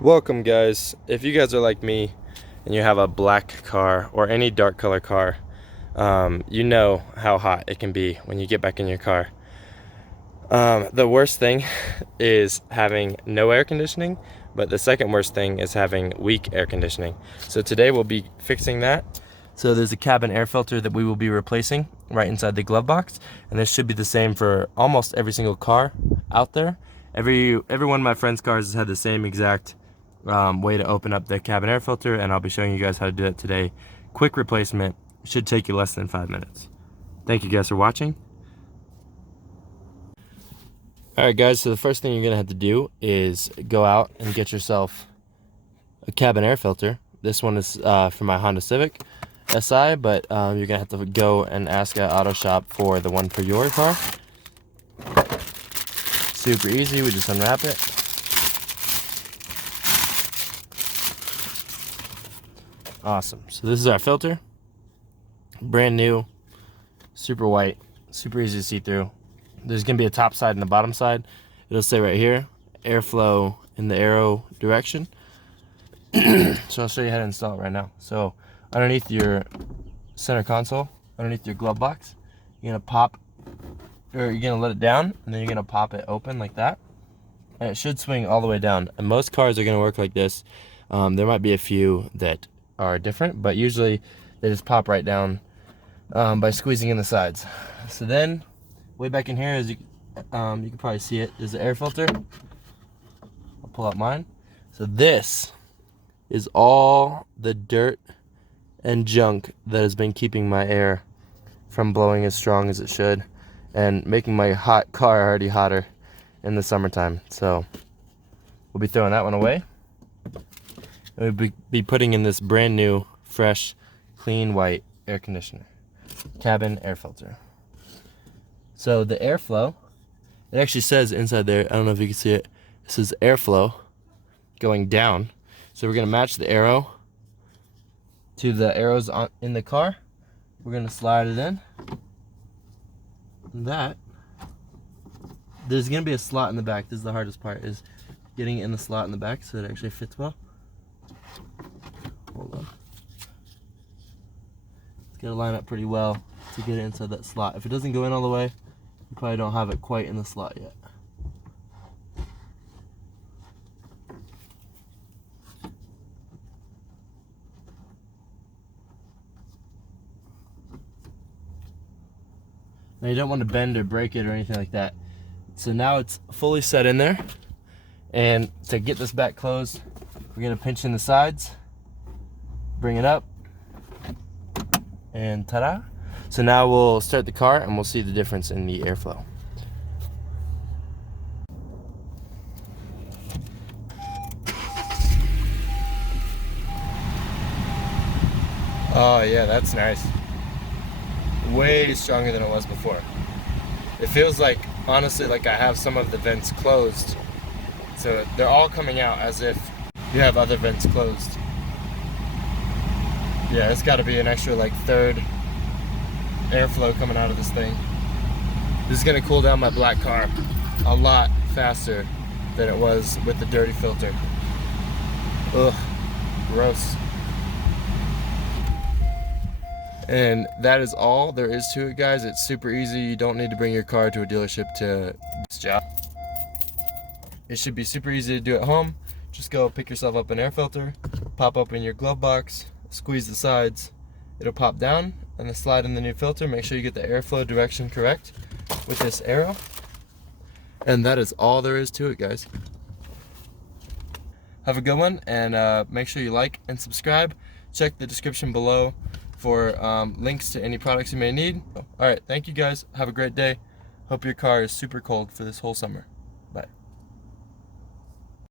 Welcome guys. If you guys are like me and you have a black car or any dark color car, you know how hot it can be when you get back in your car. The worst thing is having no air conditioning, but the second worst thing is having weak air conditioning. So today we'll be fixing that. So there's a cabin air filter that we will be replacing right inside the glove box, and this should be the same for almost every single car out there. Every one of my friends' cars has had the same exact way to open up the cabin air filter, and I'll be showing you guys how to do it today. Quick replacement, should take you less than 5 minutes. Thank you guys for watching. Alright guys, so the first thing you're going to have to do is go out and get yourself a cabin air filter. This one is for my Honda Civic SI, but you're going to have to go and ask at auto shop for the one for your car. Super easy, we just unwrap it. Awesome. So this is our filter. Brand new, super white, super easy to see through. There's going to be a top side and a bottom side. It'll say right here, airflow in the arrow direction. So I'll show you how to install it right now. So underneath your center console, underneath your glove box, you're going to pop, or you're going to let it down, and then you're going to pop it open like that. And it should swing all the way down. And most cars are going to work like this. There might be a few that are different, but usually they just pop right down by squeezing in the sides. So then way back in here, as you can probably see it, there's the air filter. I'll pull out mine. So this is all the dirt and junk that has been keeping my air from blowing as strong as it should and making my hot car already hotter in the summertime. So we'll be throwing that one away. We'll be putting in this brand new, fresh, clean white air conditioner. Cabin air filter. So the airflow, it actually says inside there, I don't know if you can see it, it says airflow going down. So we're going to match the arrow to the arrows in the car. We're going to slide it in. And there's going to be a slot in the back. This is the hardest part, is getting it in the slot in the back so it actually fits well. Hold on. It's got to line up pretty well to get it inside that slot. If it doesn't go in all the way, you probably don't have it quite in the slot yet. Now you don't want to bend or break it or anything like that. So now it's fully set in there. And to get this back closed, we're going to pinch in the sides, bring it up, and ta-da. So now we'll start the car and we'll see the difference in the airflow. Oh yeah, that's nice. Way stronger than it was before. It feels like, honestly, like I have some of the vents closed. So they're all coming out as if you have other vents closed. Yeah, it's got to be an extra like third airflow coming out of this thing. This is going to cool down my black car a lot faster than it was with the dirty filter. Ugh, gross. And that is all there is to it, guys. It's super easy. You don't need to bring your car to a dealership to do this job. It should be super easy to do at home. Just go pick yourself up an air filter, pop open your glove box, squeeze the sides, it'll pop down, and then slide in the new filter. Make sure you get the airflow direction correct with this arrow. And that is all there is to it, guys. Have a good one, and make sure you like and subscribe. Check the description below for links to any products you may need. Alright, thank you guys. Have a great day. Hope your car is super cold for this whole summer.